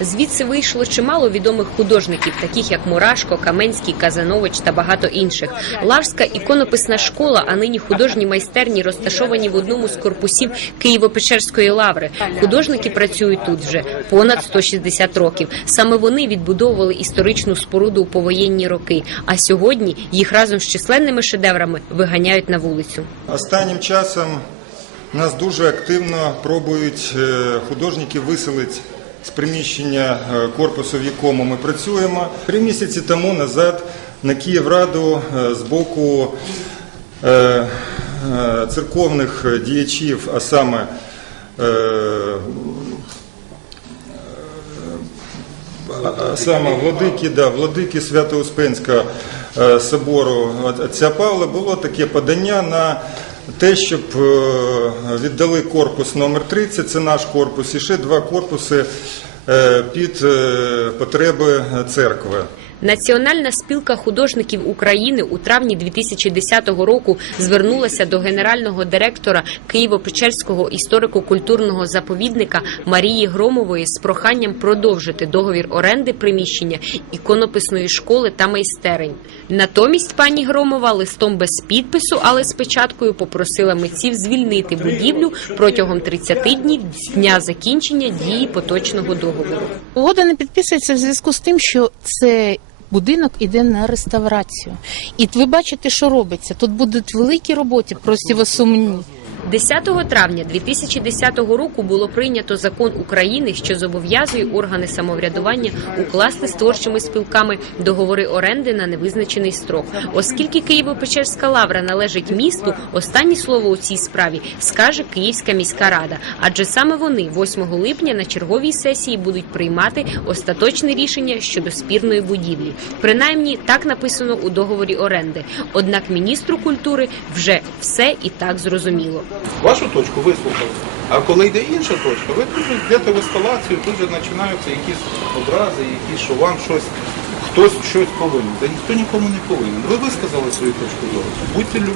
Звідси вийшло чимало відомих художників, таких як Мурашко, Каменський, Казанович та багато інших. Лаврська іконописна школа, а нині художні майстерні розташовані в одному з корпусів Києво-Печерської лаври. Художники працюють тут вже понад 160 років. Саме вони відбудовували історичну споруду у повоєнні роки. А сьогодні їх разом з численними шедеврами виганяють на вулицю. Останнім часом нас дуже активно пробують е, художники виселити з приміщення е, корпусу, в якому ми працюємо. Три місяці тому назад на Київраду е, з боку е, церковних діячів, а саме саме владики, да, владики Свято-Успенського собору отця Павла було таке подання на те, щоб е, віддали корпус номер 30, це наш корпус, і ще два корпуси е, під е, потреби церкви. Національна спілка художників України у травні 2010 року звернулася до генерального директора Києво-Печерського історико-культурного заповідника Марії Громової з проханням продовжити договір оренди приміщення іконописної школи та майстерень. Натомість пані Громова листом без підпису, але з печаткою попросила митців звільнити будівлю протягом 30 днів дня закінчення дії поточного договору. Угода не підписується в зв'язку з тим, що це будинок іде на реставрацію. І ви бачите, що робиться. Тут будуть великі роботи, сумні. 10 травня 2010 року було прийнято закон України, що зобов'язує органи самоврядування укласти з творчими спілками договори оренди на невизначений строк. Оскільки Києво-Печерська лавра належить місту, останнє слово у цій справі скаже Київська міська рада, адже саме вони 8 липня на черговій сесії будуть приймати остаточне рішення щодо спірної будівлі. Принаймні так написано у договорі оренди. Однак міністру культури вже все і так зрозуміло. Вашу точку вислухали. А коли йде інша точка, ви тут йдете в ескалацію, тут же починаються якісь образи, якісь, що вам щось, хтось щось повинен. Та ніхто нікому не повинен. Ви висказали свою точку зору. Будьте любі,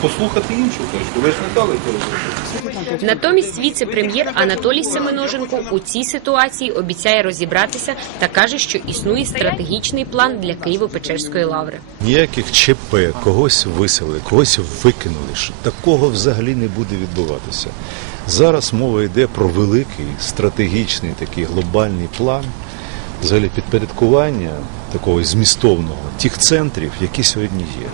послухати іншу точку. Ви ж не дали переговорити. Натомість віце-прем'єр Анатолій Семеноженко у цій ситуації обіцяє розібратися та каже, що існує стратегічний план для Києво-Печерської лаври. Ніяких ЧП, когось виселили, когось викинули. Що Такого взагалі не буде відбуватися. Зараз мова йде про великий стратегічний такий глобальний план, взагалі підпорядкування такого змістовного тих центрів, які сьогодні є.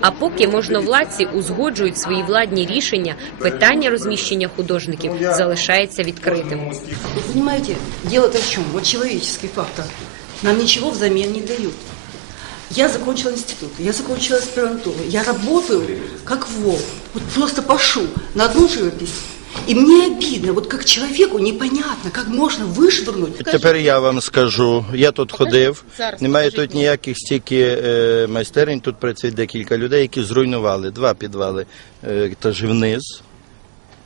А поки можновладці узгоджують свої владні рішення, питання розміщення художників залишається відкритим. Понимаете, дело-то в чем? Вот человеческий фактор. Нам ничего взамен не дают. Я закончила институт, я закончила аспирантуру, я работаю как вол, вот просто пашу на одну живопись. И мне обидно, вот как человеку непонятно, как можно вышвырнуть. Тепер я вам скажу, я тут ходив, немає тут ніяких стільки е, майстерень, тут працює декілька людей, які зруйнували два підвали е, етажі вниз.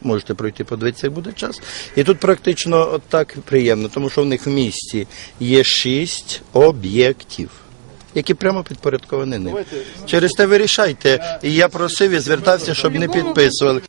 Можете пройти подивитися, як буде час. І тут практично от так приємно, тому що в них в місті є шість об'єктів. Які прямо підпорядковані ним. Через те вирішайте. І я просив і звертався, щоб не підписували.